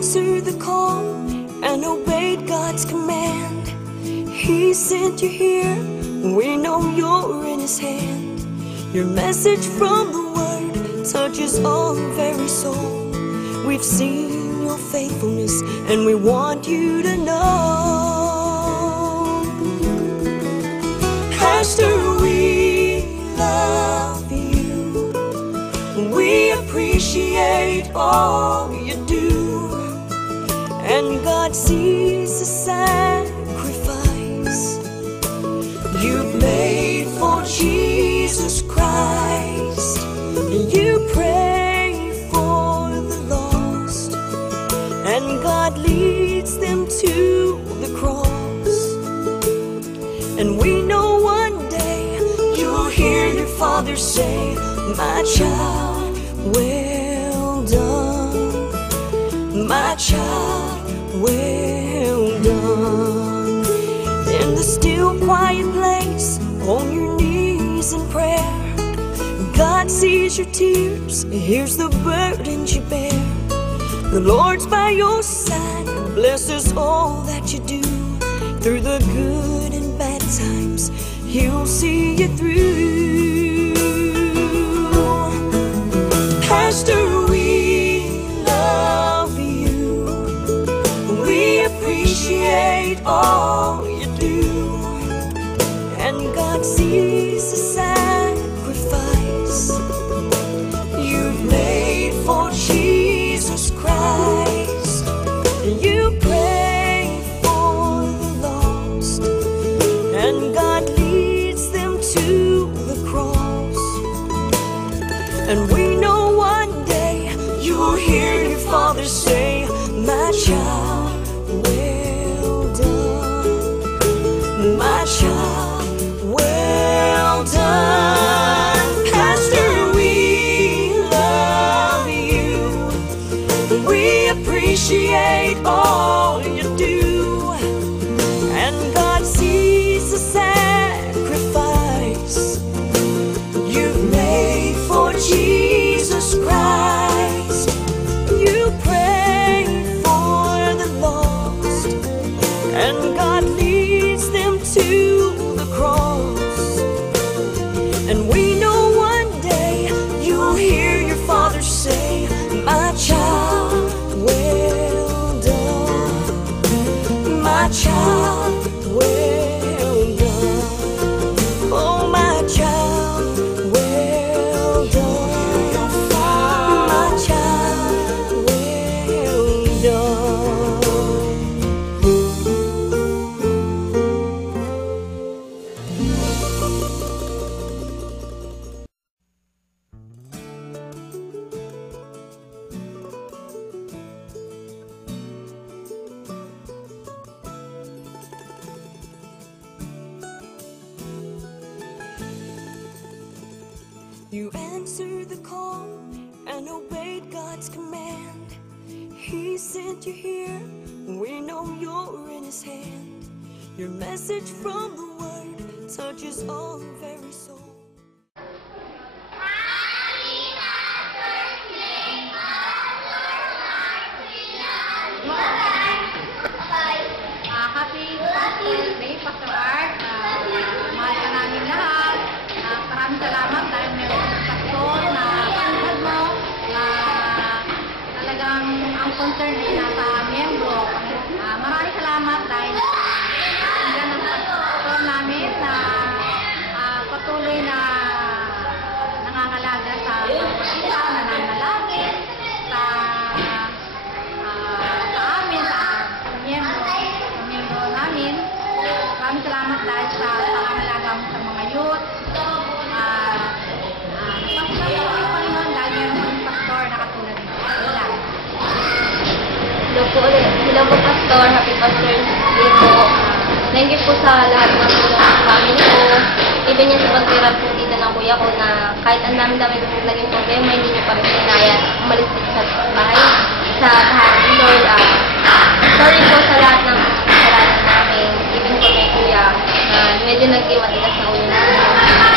answered the call and obeyed God's command. He sent you here, we know you're in His hand. Your message from the Word touches our very soul. We've seen your faithfulness and we want you to know. Pastor, we love you. We appreciate all you do. And God sees the sacrifice you've made for Jesus Christ. You pray for the lost, and God leads them to the cross. And we know one day you'll hear your Father say, "My child, well done. My child, well done." In the still quiet place, on your knees in prayer, God sees your tears, hears the burdens you bear. The Lord's by your side, blesses all that you do. Through the good and bad times, He'll see you through. Pastor, we love you. We appreciate all you do. And God sees the sacrifice you've made for Jesus Christ. You pray for the lost, and God leads them to the cross. And we know one day you'll hear your Father say, "My child, well done. My child, well done." Pastor, we love you. We appreciate all you do. And God sees the sacrifice you've made for Jesus Christ. You pray for the lost, and God leads them to the cross. And we know one day you'll hear your Father say, "My child, well done. My child, well done. Oh, my child, well done. My child, well done." You answered the call and obeyed God's command. He sent you here, we know you're in His hand. Your message from the Word touches our very soul. Happy Father's Day, Pastor Art. Mahal ka namin lahat. Maraming salamat dahil meron ng pastor na katulad mo. Talagang ang concern ay nasa miyembro. Maraming salamat dahil hanggang ang pastor namin na patuloy na nangangalaga sa mga kapatid, nananalangin sa amin, sa miyembro namin. Maraming salamat dahil sa pangangalaga mo sa mga youth. Nagpapasalamat ko rin nun dahil meron ng pastor na katulad nito. Hello po, Pastor. Happy Pastor's Day po. Thank you po sa lahat ng tulong sa family ko. Even yan sa pagkirap po dito ng kuya ko na kahit ang dami-dami po naging problema, hindi niyo pa rin pinaya umalis dito sa bahay. Sa tahanan, Lord, sorry po sa lahat ng kasalanan namin. Even po kay kuya, medyo naging matigas na ulo namin.